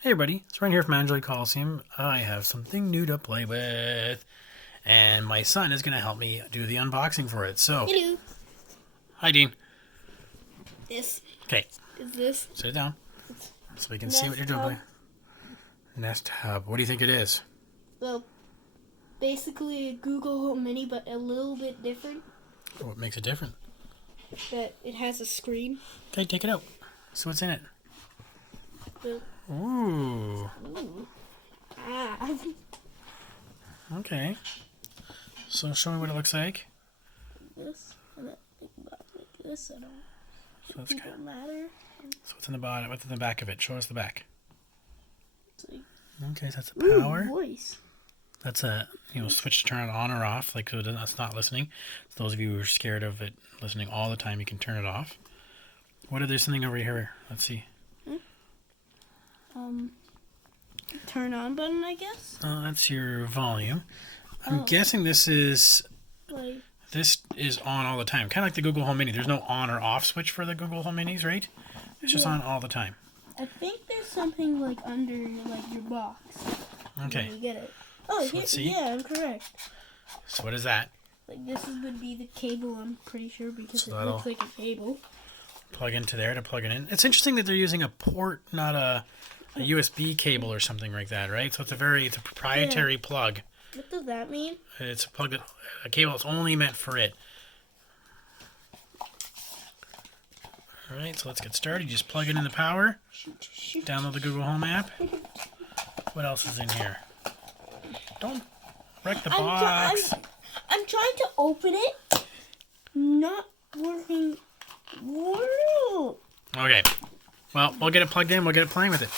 Hey everybody, it's Ryan here from Android Coliseum. I have something new to play with, and my son is going to help me do the unboxing for it. So, Hello. hi Dean. This Okay, is this. sit down so we can Nest see what you're doing. Hub. Nest Hub. What do you think it is? Well, basically a Google Home Mini, but a little bit different. What makes it different? That it has a screen. Okay, take it out. So what's in it? Well, Ooh. ah. Okay. So show me what it looks like. This and then like this. I don't So that's think good. it matter. So what's in the bottom? What's in the back of it? Show us the back. It's like, Okay, so that's the power. voice. That's a switch to turn it on or off, like so that's not listening. So those of you who are scared of it listening all the time, you can turn it off. What is there something over here? Let's see. Turn on button, I guess. That's your volume. I'm Oh. guessing this is Like on all the time, kind of like the Google Home Mini. There's no on or off switch for the Google Home Minis, right? It's just Yeah. on all the time. I think there's something like under like your box. Okay. You get it. Oh, So let's see. yeah, I'm correct. So what is that? Like this would be the cable, I'm pretty sure, because So it that'll- looks like a cable. Plug into there to plug it in. It's interesting that they're using a port, not a USB cable or something like that, right? So it's a proprietary plug. What does that mean? It's a cable that's only meant for it. Alright, so let's get started. You just plug it in the power, Shoot. download the Google Home app. What else is in here? Don't wreck the box. I'm trying to open it. Not working. Whoa. Okay, well, we'll get it plugged in, we'll get it playing with it.